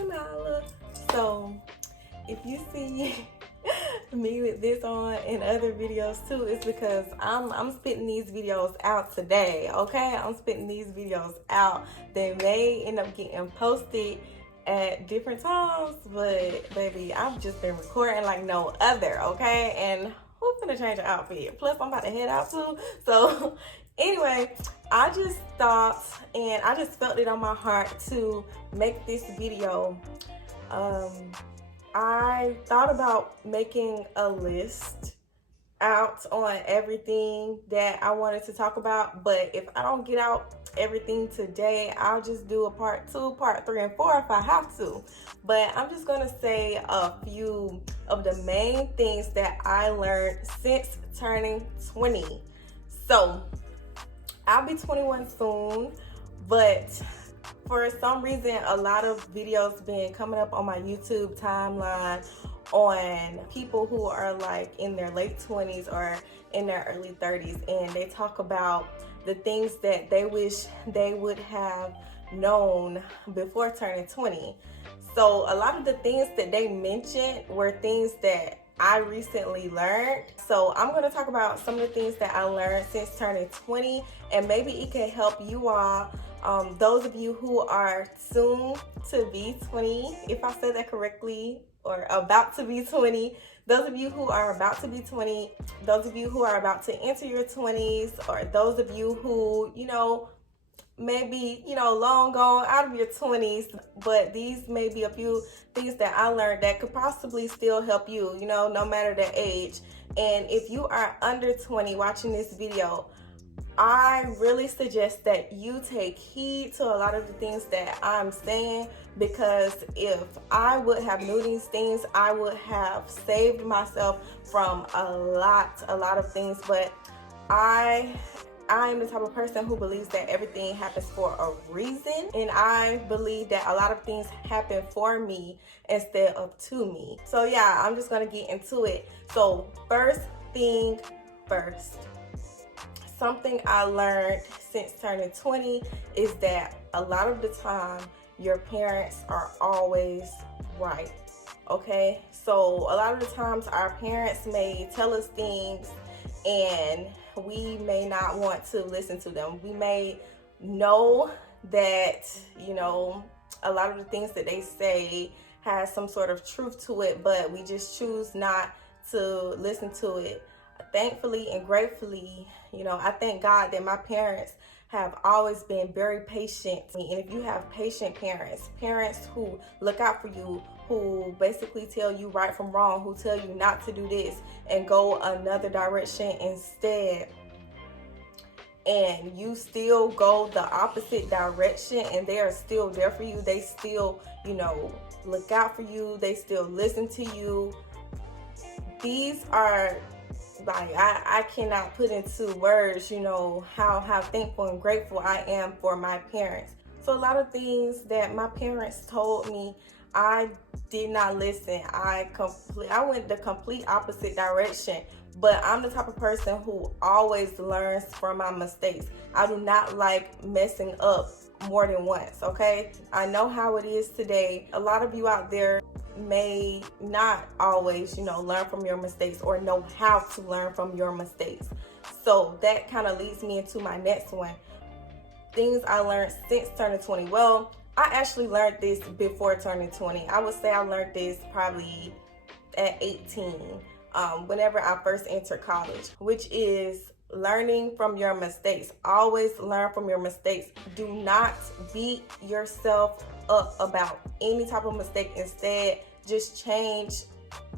Kamala. So if you see me with this on in other videos too, it's because I'm spitting these videos out today, okay? I'm spitting these videos out. They may end up getting posted at different times, but baby, I've just been recording like no other, okay? And who's gonna change your outfit? Plus, I'm about to head out too. So anyway, I just thought, and I just felt it on my heart to make this video. I thought about making a list out on everything that I wanted to talk about, but if I don't get out everything today, I'll just do a part 2, part 3, and 4 if I have to. But I'm just gonna say a few of the main things that I learned since turning 20. So I'll be 21 soon, but for some reason, a lot of videos been coming up on my YouTube timeline on people who are like in their late 20s or in their early 30s, and they talk about the things that they wish they would have known before turning 20. So a lot of the things that they mentioned were things that I recently learned. So I'm going to talk about some of the things that I learned since turning 20, and maybe it can help you all. Those of you who are soon to be 20, if I said that correctly, or about to be 20, those of you who are about to be 20, those of you who are about to enter your 20s, or those of you who, maybe, long gone out of your 20s, but these may be a few things that I learned that could possibly still help you, no matter the age. And if you are under 20 watching this video, I really suggest that you take heed to a lot of the things that I'm saying, because if I would have knew these things, I would have saved myself from a lot of things. But I am the type of person who believes that everything happens for a reason, and I believe that a lot of things happen for me instead of to me. So yeah, I'm just gonna get into it. So first thing first, something I learned since turning 20 is that a lot of the time your parents are always right, okay? So a lot of the times our parents may tell us things and we may not want to listen to them. We may know that, a lot of the things that they say has some sort of truth to it, but we just choose not to listen to it. Thankfully and gratefully, I thank God that my parents have always been very patient. And if you have patient parents who look out for you, who basically tell you right from wrong, who tell you not to do this and go another direction instead, and you still go the opposite direction and they are still there for you, they still, look out for you, they still listen to you. These are, like, I cannot put into words, how thankful and grateful I am for my parents. So a lot of things that my parents told me, I did not listen. I went the complete opposite direction. But I'm the type of person who always learns from my mistakes. I do not like messing up more than once, okay? I know how it is today. A lot of you out there may not always, learn from your mistakes or know how to learn from your mistakes. So that kind of leads me into my next one. Things I learned since turning 20. Well, I actually learned this before turning 20. I would say I learned this probably at 18, whenever I first entered college, which is learning from your mistakes. Always learn from your mistakes. Do not beat yourself up about any type of mistake. Instead, just change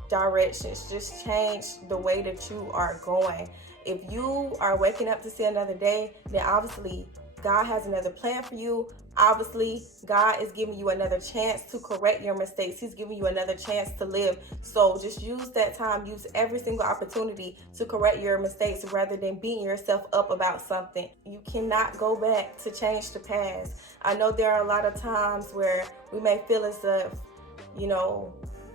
directions. Just change the way that you are going. If you are waking up to see another day, then obviously God has another plan for you. Obviously, God is giving you another chance to correct your mistakes. He's giving you another chance to live. So just use that time. Use every single opportunity to correct your mistakes rather than beating yourself up about something. You cannot go back to change the past. I know there are a lot of times where we may feel as if,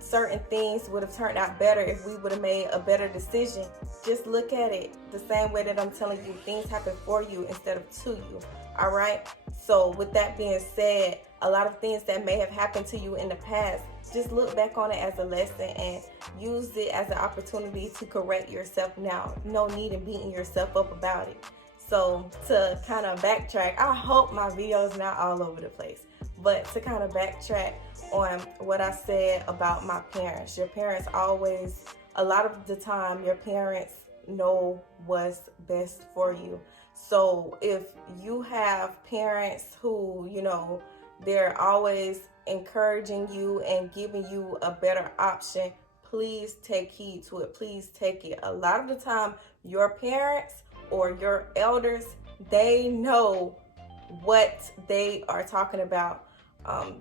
certain things would have turned out better if we would have made a better decision. Just look at it the same way that I'm telling you, things happen for you instead of to you. All right. So with that being said, a lot of things that may have happened to you in the past, just look back on it as a lesson and use it as an opportunity to correct yourself now. No need in beating yourself up about it. So to kind of backtrack, I hope my video is not all over the place, but to kind of backtrack on what I said about my parents. Your parents always, a lot of the time, your parents know what's best for you. So if you have parents who, they're always encouraging you and giving you a better option, please take heed to it. Please take it. A lot of the time, your parents or your elders, they know what they are talking about.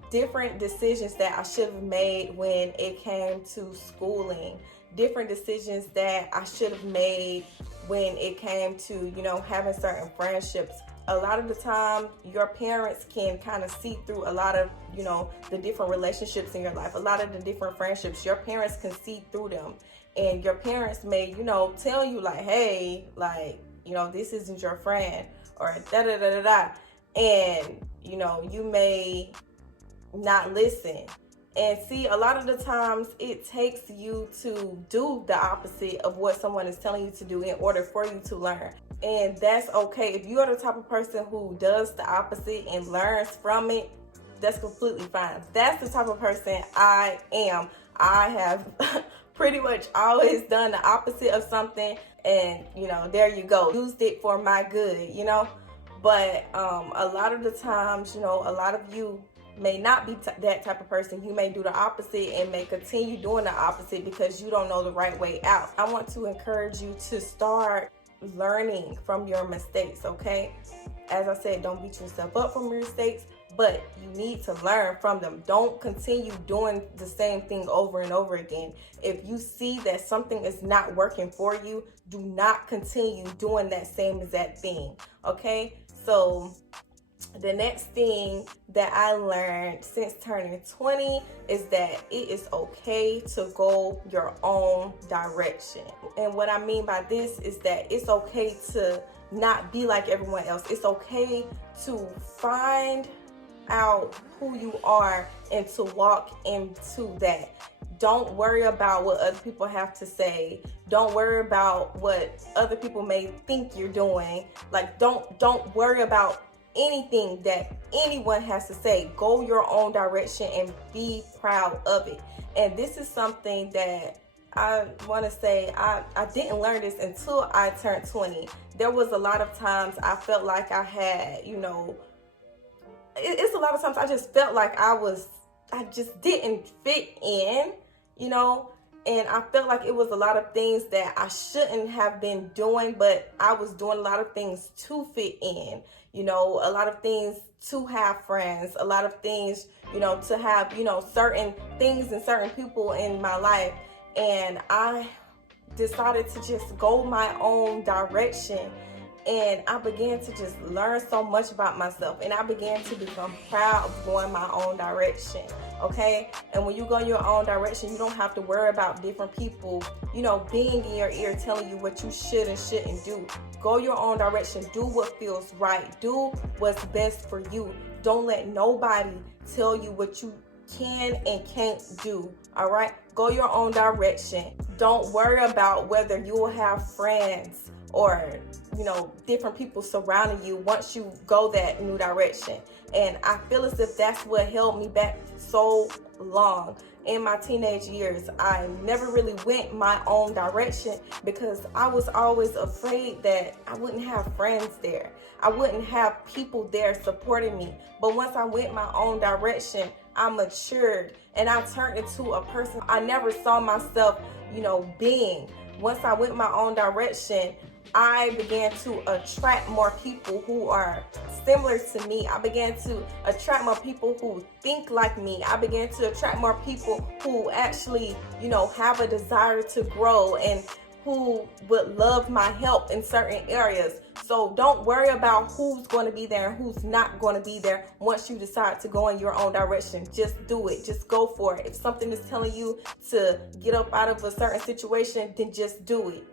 Different decisions that I should have made when it came to schooling, different decisions that I should have made when it came to, having certain friendships. A lot of the time, your parents can kind of see through a lot of, the different relationships in your life, a lot of the different friendships. Your parents can see through them. And your parents may, tell you like, hey, like, this isn't your friend, or da-da-da-da-da. And, you may not listen. And see, a lot of the times it takes you to do the opposite of what someone is telling you to do in order for you to learn. And that's okay. If you are the type of person who does the opposite and learns from it, that's completely fine. That's the type of person I am. I have pretty much always done the opposite of something, and there you go. Used it for my good, But a lot of the times, a lot of you may not be that type of person. You may do the opposite and may continue doing the opposite because you don't know the right way out. I want to encourage you to start learning from your mistakes, okay? As I said, don't beat yourself up from your mistakes, but you need to learn from them. Don't continue doing the same thing over and over again. If you see that something is not working for you, do not continue doing that same exact thing, okay? So the next thing that I learned since turning 20 is that it is okay to go your own direction. And what I mean by this is that it's okay to not be like everyone else. It's okay to find out who you are and to walk into that. Don't worry about what other people have to say. Don't worry about what other people may think you're doing. Like, don't worry about anything that anyone has to say. Go your own direction and be proud of it. And this is something that I want to say, I didn't learn this until I turned 20. There was a lot of times I felt like I had, it's a lot of times I just felt like I just didn't fit in, and I felt like it was a lot of things that I shouldn't have been doing, but I was doing a lot of things to fit in, a lot of things to have friends, a lot of things, to have, certain things and certain people in my life. And I decided to just go my own direction. And I began to just learn so much about myself. And I began to become proud of going my own direction, okay? And when you go your own direction, you don't have to worry about different people, being in your ear telling you what you should and shouldn't do. Go your own direction. Do what feels right. Do what's best for you. Don't let nobody tell you what you can and can't do, all right? Go your own direction. Don't worry about whether you will have friends or different people surrounding you once you go that new direction. And I feel as if that's what held me back so long in my teenage years. I never really went my own direction because I was always afraid that I wouldn't have friends there. I wouldn't have people there supporting me. But once I went my own direction, I matured and I turned into a person I never saw myself, being. Once I went my own direction, I began to attract more people who are similar to me. I began to attract more people who think like me. I began to attract more people who actually, have a desire to grow and who would love my help in certain areas. So don't worry about who's going to be there and who's not going to be there once you decide to go in your own direction. Just do it. Just go for it. If something is telling you to get up out of a certain situation, then just do it.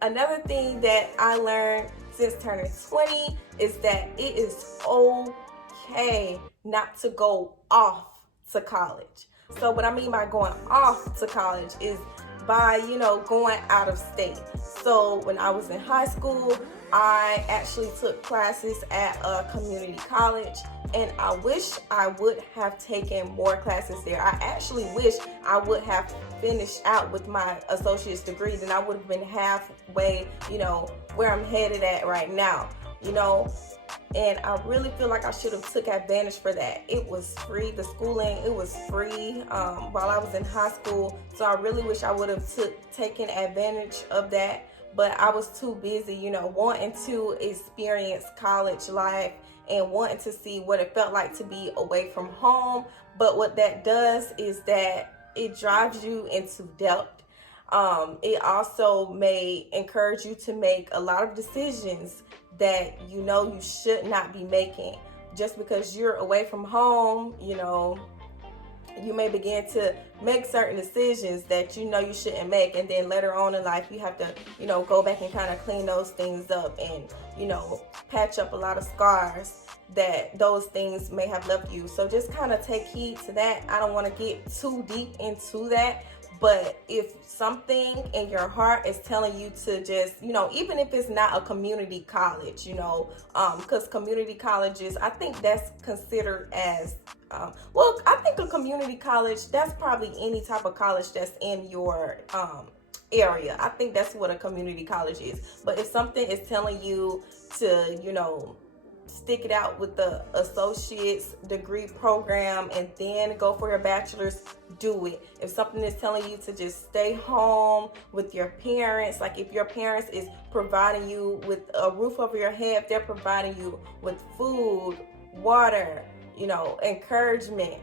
Another thing that I learned since turning 20 is that it is okay not to go off to college. So what I mean by going off to college is by, going out of state. So when I was in high school, I actually took classes at a community college, and I wish I would have taken more classes there. I actually wish I would have finished out with my associate's degree, then I would have been halfway, where I'm headed at right now, and I really feel like I should have took advantage for that. It was free. The schooling, it was free while I was in high school. So I really wish I would have taken advantage of that. But I was too busy, wanting to experience college life and wanting to see what it felt like to be away from home. But what that does is that it drives you into debt. It also may encourage you to make a lot of decisions that you should not be making. Just because you're away from home, you may begin to make certain decisions that you shouldn't make, and then later on in life you have to go back and kind of clean those things up and patch up a lot of scars that those things may have left you. So just kind of take heed to that. I don't want to get too deep into that, but if something in your heart is telling you to just, even if it's not a community college, because community colleges, I think that's considered as, I think a community college, that's probably any type of college that's in your area. I think that's what a community college is. But if something is telling you to, stick it out with the associate's degree program and then go for your bachelor's, do it. If something is telling you to just stay home with your parents, like if your parents is providing you with a roof over your head, they're providing you with food, water, encouragement,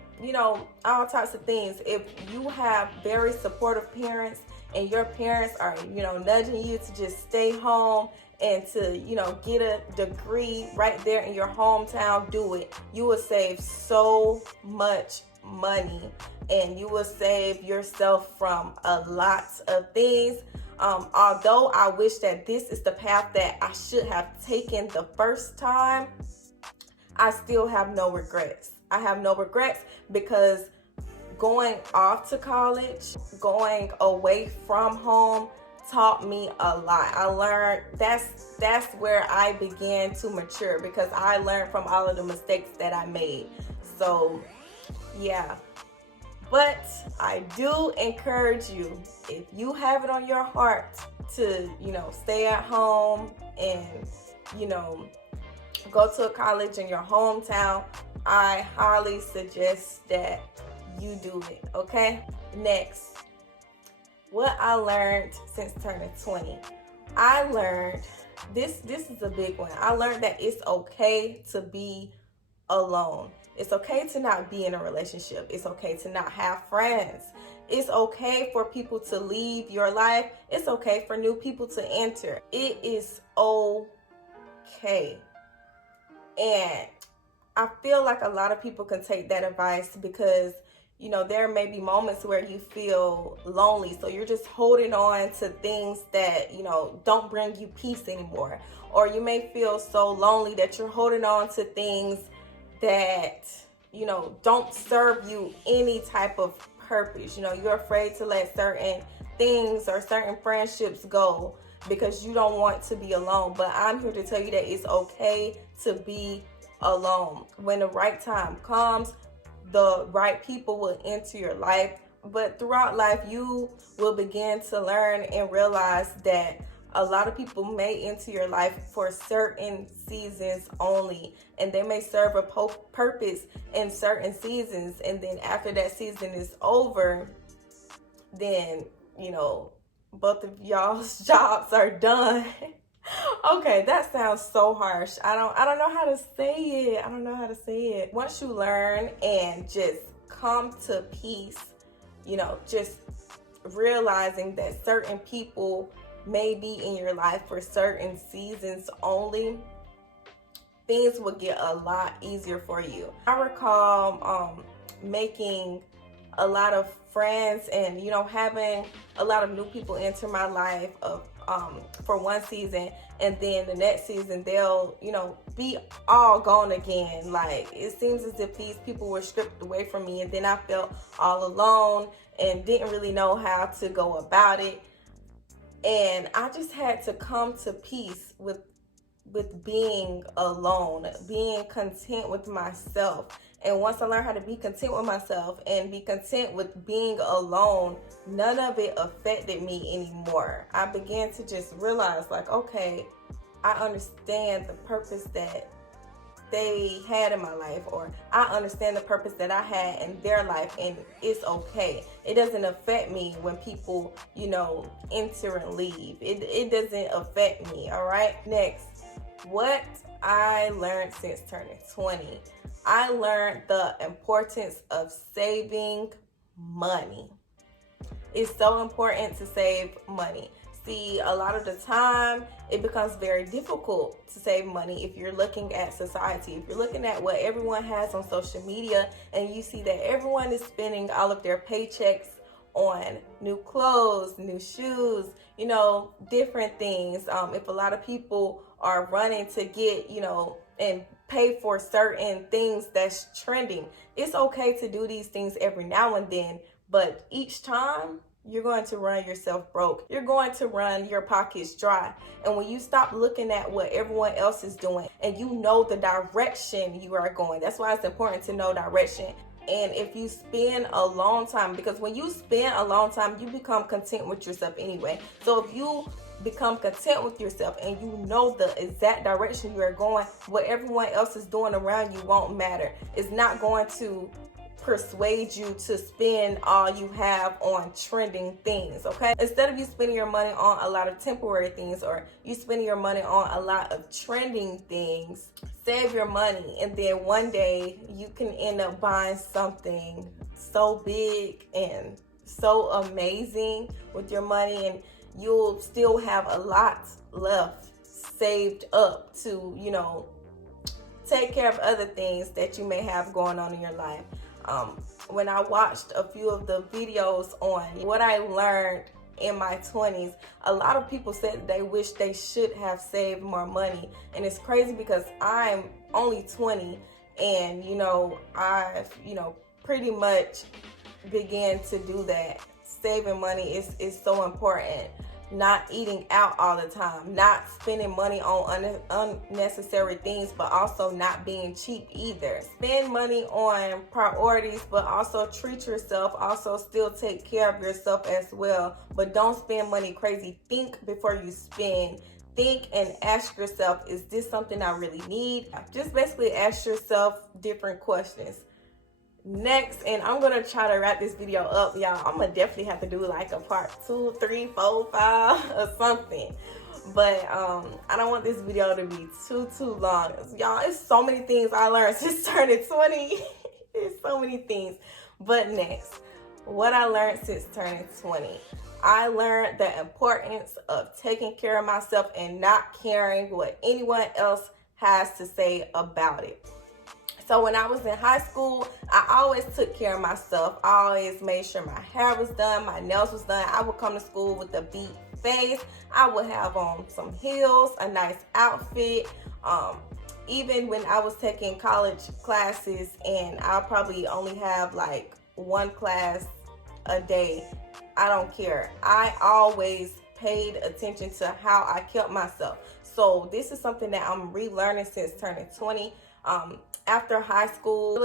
all types of things. If you have very supportive parents and your parents are, nudging you to just stay home and to, get a degree right there in your hometown, do it. You will save so much money, and you will save yourself from a lot of things. Although I wish that this is the path that I should have taken the first time, I still have no regrets. I have no regrets because going off to college, going away from home, taught me a lot. I learned, that's where I began to mature, because I learned from all of the mistakes that I made. So yeah, but I do encourage you, if you have it on your heart to stay at home and go to a college in your hometown, I highly suggest that you do it. Okay, next, what I learned since turning 20. I learned, this is a big one. I learned that it's okay to be alone. It's okay to not be in a relationship. It's okay to not have friends. It's okay for people to leave your life. It's okay for new people to enter. It is okay. And I feel like a lot of people can take that advice because there may be moments where you feel lonely. So you're just holding on to things that, don't bring you peace anymore. Or you may feel so lonely that you're holding on to things that, don't serve you any type of purpose. You're afraid to let certain things or certain friendships go because you don't want to be alone. But I'm here to tell you that it's okay to be alone. When the right time comes, the right people will enter your life. But throughout life, you will begin to learn and realize that a lot of people may enter your life for certain seasons only, and they may serve a purpose in certain seasons, and then after that season is over, then both of y'all's jobs are done. Okay, that sounds so harsh. I don't know how to say it. I don't know how to say it. Once you learn and just come to peace, just realizing that certain people may be in your life for certain seasons only, things will get a lot easier for you. I recall making a lot of friends and having a lot of new people enter my life of for one season, and then the next season they'll, you know, be all gone again. Like, it seems as if these people were stripped away from me, and then I felt all alone and didn't really know how to go about it. And I just had to come to peace with being alone, being content with myself. And once I learned how to be content with myself and be content with being alone, none of it affected me anymore. I began to just realize, like, okay, I understand the purpose that they had in my life, or I understand the purpose that I had in their life, and it's okay. It doesn't affect me when people, you know, enter and leave. It doesn't affect me. All right. Next, what I learned since turning 20. I learned the importance of saving money. It's so important to save money. See, a lot of the time it becomes very difficult to save money if you're looking at society. If you're looking at what everyone has on social media, and you see that everyone is spending all of their paychecks on new clothes, new shoes, you know, different things. If a lot of people are running to get, you know, and pay for certain things that's trending, it's okay to do these things every now and then, but each time you're going to run yourself broke. You're going to run your pockets dry. And when you stop looking at what everyone else is doing and you know the direction you are going, that's why it's important to know direction. And if you spend a long time, because when you spend a long time, you become content with yourself anyway. So if you become content with yourself and you know the exact direction you are going, what everyone else is doing around you won't matter. It's not going to persuade you to spend all you have on trending things. Okay, instead of you spending your money on a lot of temporary things, or you spending your money on a lot of trending things, save your money, and then one day you can end up buying something so big and so amazing with your money, and you'll still have a lot left saved up to, you know, take care of other things that you may have going on in your life. When I watched a few of the videos on what I learned in my 20s, a lot of people said they wish they should have saved more money. And it's crazy because I'm only 20, and, you know, I've, you know, pretty much began to do that. Saving money is so important. Not eating out all the time, not spending money on unnecessary things, but also not being cheap either. Spend money on priorities, but also treat yourself. Also still take care of yourself as well, but don't spend money crazy. Think before you spend. Think and ask yourself, is this something I really need? Just basically ask yourself different questions. Next, and I'm gonna try to wrap this video up, y'all. I'm gonna definitely have to do like a part 2, 3, 4, 5 or something, but I don't want this video to be too long, y'all. It's so many things I learned since turning 20. It's so many things. But next, what I learned since turning 20. I learned the importance of taking care of myself and not caring what anyone else has to say about it. So when I was in high school, I always took care of myself. I always made sure my hair was done, my nails was done. I would come to school with a beat face. I would have on some heels, a nice outfit. Even when I was taking college classes, and I'll probably only have like one class a day, I don't care. I always paid attention to how I kept myself. So this is something that I'm relearning since turning 20. After high school,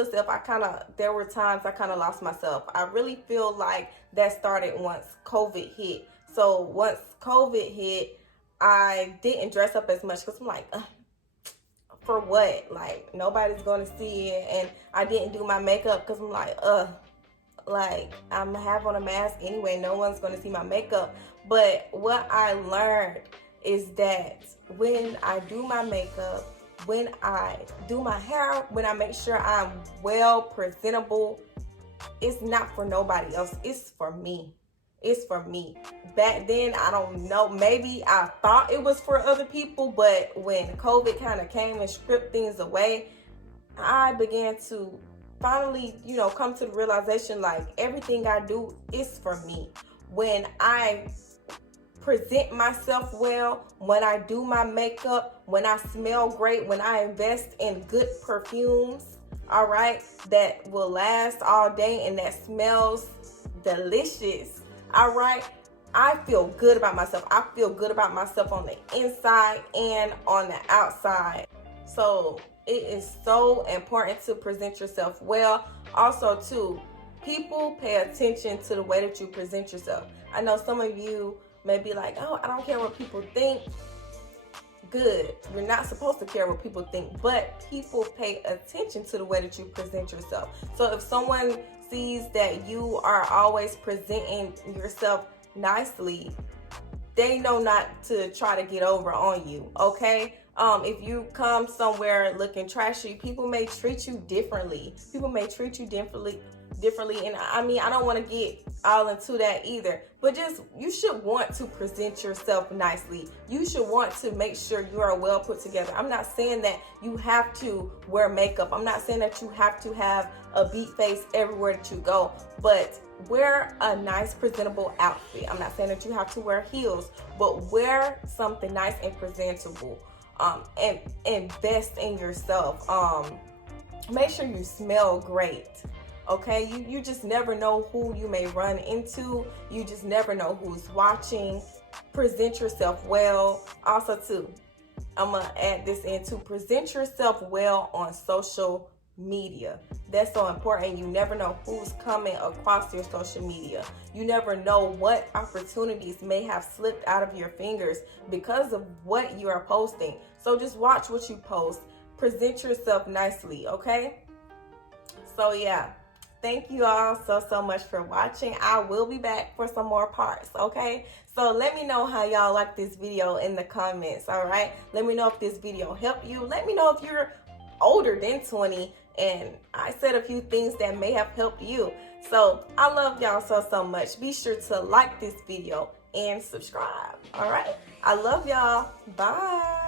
there were times I kind of lost myself. I really feel like that started once COVID hit. So once COVID hit, I didn't dress up as much because I'm like, for what? Like, nobody's going to see it. And I didn't do my makeup because I'm like, I'm have on a mask anyway. No one's going to see my makeup. But what I learned is that when I do my makeup, when I do my hair, when I make sure I'm well presentable, it's not for nobody else. It's for me. It's for me. Back then, I don't know, maybe I thought it was for other people, but when COVID kind of came and stripped things away, I began to finally, you know, come to the realization, like, everything I do is for me. When I present myself well, when I do my makeup, when I smell great, when I invest in good perfumes, all right, that will last all day and that smells delicious, all right, I feel good about myself. I feel good about myself on the inside and on the outside. So it is so important to present yourself well. Also, too, people pay attention to the way that you present yourself. I know some of you may be like, oh, I don't care what people think. Good. You're not supposed to care what people think, but people pay attention to the way that you present yourself. So if someone sees that you are always presenting yourself nicely, they know not to try to get over on you, okay? If you come somewhere looking trashy, people may treat you differently. People may treat you differently. And I mean, I don't want to get all into that either, but just, you should want to present yourself nicely. You should want to make sure you are well put together. I'm not saying that you have to wear makeup. I'm not saying that you have to have a beat face everywhere that you go, but wear a nice presentable outfit. I'm not saying that you have to wear heels, but wear something nice and presentable. And invest in yourself. Make sure you smell great. Okay, you just never know who you may run into. You just never know who's watching. Present yourself well. Also, too, I'm gonna add this in to present yourself well on social media. That's so important. You never know who's coming across your social media. You never know what opportunities may have slipped out of your fingers because of what you are posting. So just watch what you post. Present yourself nicely, okay? So yeah, thank you all so much for watching. I will be back for some more parts, okay? So let me know how y'all like this video in the comments, all right? Let me know if this video helped you. Let me know if you're older than 20 and I said a few things that may have helped you. So I love y'all so much. Be sure to like this video and subscribe, all right? I love y'all. Bye.